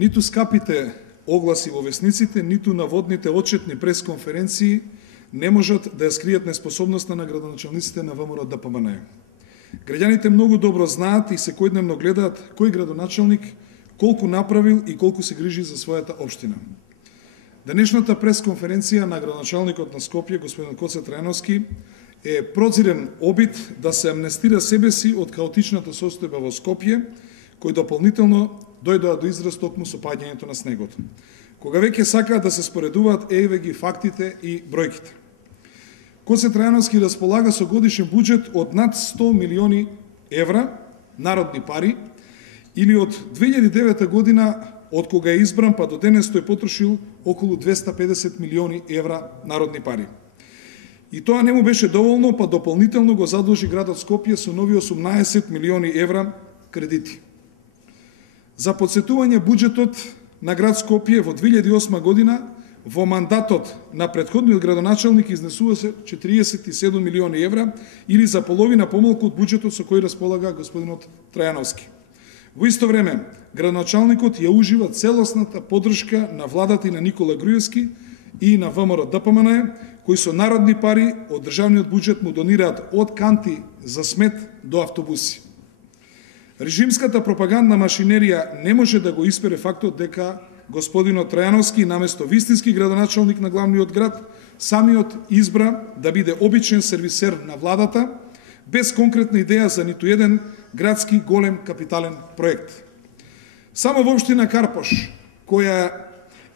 Ниту скапите огласи во весниците, ниту наводните отчетни пресконференции не можат да ја скријат неспособноста на градоначалниците на ВМРО ДПМН. Граѓаните многу добро знаат и секојдневно гледаат кој градоначалник колку направил и колку се грижи за својата општина. Денешната пресконференција на градоначалникот на Скопје, господин Гоце Трајановски, е прозирен обид да се амнестира себе си од хаотичната состојба во Скопје, кој дополнително дојдоа до израз токму со паѓањето на снегот. Кога веќе сакаат да се споредуваат, еве ги фактите и бројките. Гоце Трајановски располага со годишен буџет од над 100 милиони евра народни пари, или од 2009 година, од кога е избран па до денес, тој потрошил околу 250 милиони евра народни пари. И тоа не му беше доволно, па дополнително го задолжи градот Скопје со нови 18 милиони евра кредити. За подсетување, буџетот на град Скопје во 2008 година во мандатот на претходниот градоначалник изнесуваше 47 милиони евра, или за половина помалку од буџетот со кој располага господинот Трајановски. Во исто време, градоначалникот ја ужива целосната поддршка на владата и на Никола Груевски и на ВМРО ДПМН, кои со народни пари од државниот буџет му донираат од канти за смет до автобуси. Режимската пропагандна машинерија не може да го испере фактот дека господинот Трајановски, наместо вистински градоначалник на главниот град, самиот избра да биде обичен сервисер на владата, без конкретна идеја за ниту еден градски голем капитален проект. Само во општина Карпош, која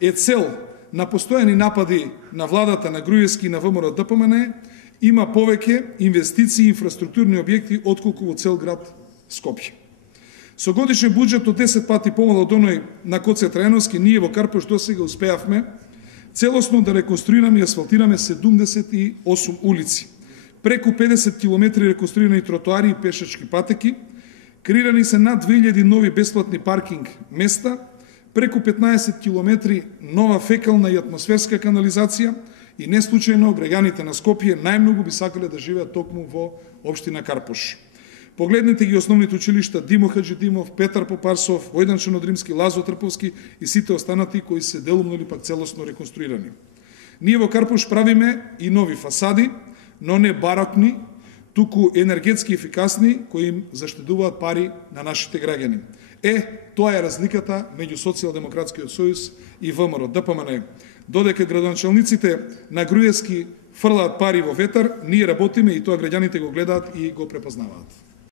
е цел на постојани напади на владата на Груевски и на ВМРО ДПМН, има повеќе инвестиции и инфраструктурни објекти отколку во цел град Скопје. Со годишен буџет од 10 пати помал од оној на Гоце Трајановски, ние во Карпош досега успеавме целосно да реконструираме и асфалтираме 78 улици, преку 50 километри реконструирани тротоари и пешачки патеки, креирани се над 2000 нови бесплатни паркинг места, преку 15 километри нова фекална и атмосферска канализација, и не случајно граѓаните на Скопје најмногу би сакале да живеат токму во општина Карпош. Погледнете ги основните училишта Димо Хаџидимов, Петар Попарсов, Војдан Шанодримски, Лазо Трповски и сите останати кои се делумно или пак целосно реконструирани. Ние во Карпош правиме и нови фасади, но не барокни, туку енергетски ефикасни, кои им заштедуваат пари на нашите граѓани. Тоа е разликата меѓу Социјалдемократскиот сојуз и ВМРО ДПМН. Додека градоначалниците на Груевски фрлаат пари во ветар, ние работиме и тоа граѓаните го гледаат и го препознаваат.